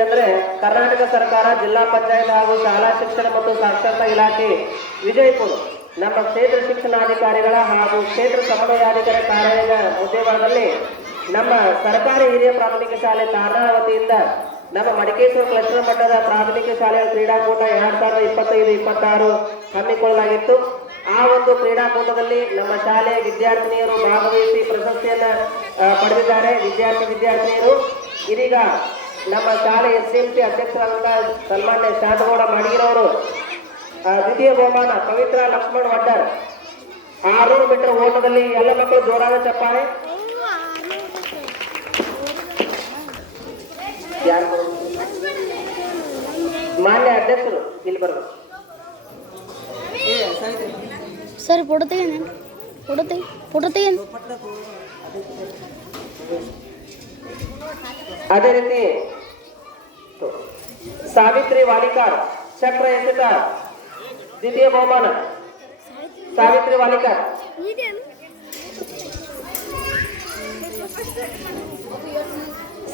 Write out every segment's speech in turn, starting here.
ಏನಂದ್ರೆ ಕರ್ನಾಟಕ ಸರ್ಕಾರ ಜಿಲ್ಲಾ ಪಂಚಾಯತ್ ಹಾಗೂ ಶಾಲಾ ಶಿಕ್ಷಣ ಮತ್ತು ಸಾಕ್ಷರತಾ ಇಲಾಖೆ ವಿಜಯಪುರ ನಮ್ಮ ಕ್ಷೇತ್ರ ಶಿಕ್ಷಣಾಧಿಕಾರಿಗಳ ಹಾಗೂ ಕ್ಷೇತ್ರ ಸಮನ್ವಯಾಧಿಕಾರ ಕಾರ್ಯಾಲಯದ ಉದ್ಯೋಗದಲ್ಲಿ ನಮ್ಮ ಸರ್ಕಾರಿ ಹಿರಿಯ ಪ್ರಾಥಮಿಕ ಶಾಲೆ ಕಾರಣಾವತಿಯಿಂದ ವತಿಯಿಂದ ನಮ್ಮ ಮಡಿಕೇಶ್ವರ ಕ್ಲಸ್ಟರ್ ಮಟ್ಟದ ಪ್ರಾಥಮಿಕ ಶಾಲೆಯ ಕ್ರೀಡಾಕೂಟ ಎರಡ್ ಸಾವಿರದ ಇಪ್ಪತ್ತೈದು, ಇಪ್ಪತ್ತಾರು ಹಮ್ಮಿಕೊಳ್ಳಲಾಗಿತ್ತು. ಆ ಒಂದು ಕ್ರೀಡಾಕೂಟದಲ್ಲಿ ನಮ್ಮ ಶಾಲೆಯ ವಿದ್ಯಾರ್ಥಿನಿಯರು ಭಾಗವಹಿಸಿ ಪ್ರಶಸ್ತಿಯನ್ನು ಪಡೆದಿದ್ದಾರೆ. ವಿದ್ಯಾರ್ಥಿ, ವಿದ್ಯಾರ್ಥಿನಿಯರು ಇದೀಗ ನಮ್ಮ ಶಾಲೆ ಎಸ್ ಎಂ ಸಿ ಅಧ್ಯಕ್ಷರಾದ ಸನ್ಮಾನ್ಯ ಶಾಂತಗೌಡ ಮಾಡಿಗಿರವರು ಆ, ದ್ವಿತೀಯ ಬಹುಮಾನ ಪವಿತ್ರ ಲಕ್ಷ್ಮಣ್ ವಡ್ಡರ್. ಆರ್ನೂರು ಮೀಟರ್ ಓಟದಲ್ಲಿ ಎಲ್ಲ ಮಕ್ಕಳು ಜೋರಾದ ಚಪ್ಪಾಳೆ. ಮಾನ್ಯ ಅಧ್ಯಕ್ಷರು ಇಲ್ಲಿ ಬರ್ಬೇಕು. ಸರಿ ಫೋಟೋ ತೆಗೀನಿ ಫೋಟೋ ಅದೇ ರೀತಿ ಸಾವಿತ್ರಿ ವಾಲಿಕಾರ್ ಚಕ್ರ ಎಸೆತ ದ್ವಿತೀಯ ಬಹುಮಾನ ಸಾವಿತ್ರಿ ವಾಲಿಕಾರ್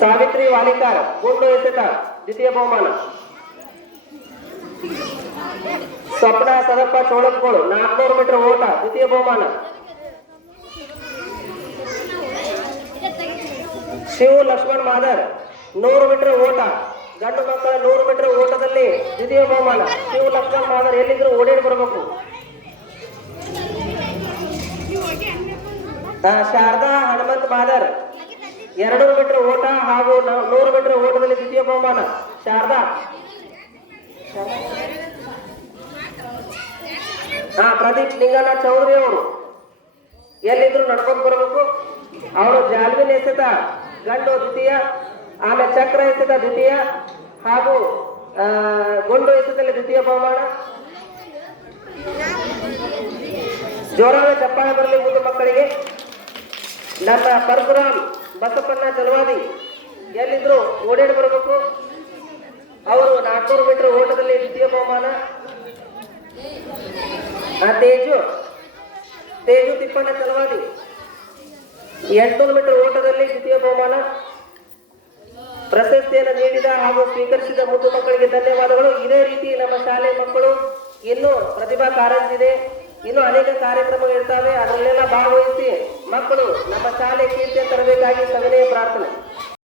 ಸಾವಿತ್ರಿ ವಾಲಿಕಾರ್ ಗುಂಡು ಎಸೆತ ದ್ವಿತೀಯ ಬಹುಮಾನ ಸ್ವಪ್ನ ಸದಪ್ಪ ಚೋಳತ್ಕೋಳು ನಾಲ್ಕುನೂರು ಮೀಟರ್ ಓಟ ದ್ವಿತೀಯ ಬಹುಮಾನ ಶಿವ್ ಲಕ್ಷ್ಮಣ್ ಮಾದರ್, ನೂರು ಮೀಟರ್ ಓಟ. ಗಂಡು ಮಕ್ಕಳ ನೂರು ಮೀಟರ್ ಓಟದಲ್ಲಿ ದ್ವಿತೀಯ ಬಹುಮಾನ. ಶಿವ ಲಕ್ಷ್ಮಣ್ ಮಾದರ್ ಎಲ್ಲಿದ್ರು ಓಡಾಡಿ ಬರಬೇಕು. ಶಾರದಾ ಹನುಮಂತ್ ಮಾದರ್, ಎರಡು ಮೀಟರ್ ಓಟ ಹಾಗೂ ನೂರು ಮೀಟರ್ ಓಟದಲ್ಲಿ ದ್ವಿತೀಯ ಬಹುಮಾನ. ಶಾರದಾ. ಹಾ ಪ್ರದೀಪ್ ಲಿಂಗನ ಚೌಧರಿ ಅವರು ಎಲ್ಲಿದ್ರು ನಡ್ಕೊಂಡು ಬರಬೇಕು. ಅವರು ಜಾಲ್ವಿನ್ ಎಸೆತ. ಗಂಡು ದ್ವಿತೀಯ ಆಮೇಲೆ ಚಕ್ರ ದ್ವಿತೀಯ ಹಾಗೂ ಗುಂಡು ಎಸೆತದಲ್ಲಿ ದ್ವಿತೀಯ ಬಹುಮಾನ. ಜೋರಾದ ಚಪ್ಪಾಳೆ ಬರಲಿ ಮೂರು ಮಕ್ಕಳಿಗೆ. ನಮ್ಮ ಪರಶುರಾಮ್ ಬಸಪ್ಪಣ್ಣ ಜಲವಾದಿ ಎಲ್ಲಿದ್ರು ಓಡಾಡಿ ಬರಬೇಕು. ಅವರು ನಾಲ್ಕುನೂರು ಮೀಟರ್ ಓಟದಲ್ಲಿ ದ್ವಿತೀಯ ಬಹುಮಾನ. ತೇಜು ತೇಜು ತಿಪ್ಪಣ್ಣ ಚಲವಾದಿ ಎಂಟುನೂರು ಮೀಟರ್ ಓಟದಲ್ಲಿ ದ್ವಿತೀಯ ಬಹುಮಾನ ಪ್ರಶಸ್ತಿಯನ್ನು ನೀಡಿದ ಹಾಗೂ ಸ್ವೀಕರಿಸಿದ ಮುದ್ದು ಮಕ್ಕಳಿಗೆ ಧನ್ಯವಾದಗಳು. ಇದೇ ರೀತಿ ನಮ್ಮ ಶಾಲೆ ಮಕ್ಕಳು ಇನ್ನೂ ಪ್ರತಿಭಾ ಕಾರಂಜಿದೆ. ಇನ್ನು ಅನೇಕ ಕಾರ್ಯಕ್ರಮಗಳು ಇರ್ತವೆ. ಅದರಲ್ಲೆಲ್ಲ ಭಾಗವಹಿಸಿ ಮಕ್ಕಳು ನಮ್ಮ ಶಾಲೆ ಕೀರ್ತಿ ತರಬೇಕಾಗಿ ಸವಿನಯ ಪ್ರಾರ್ಥನೆ.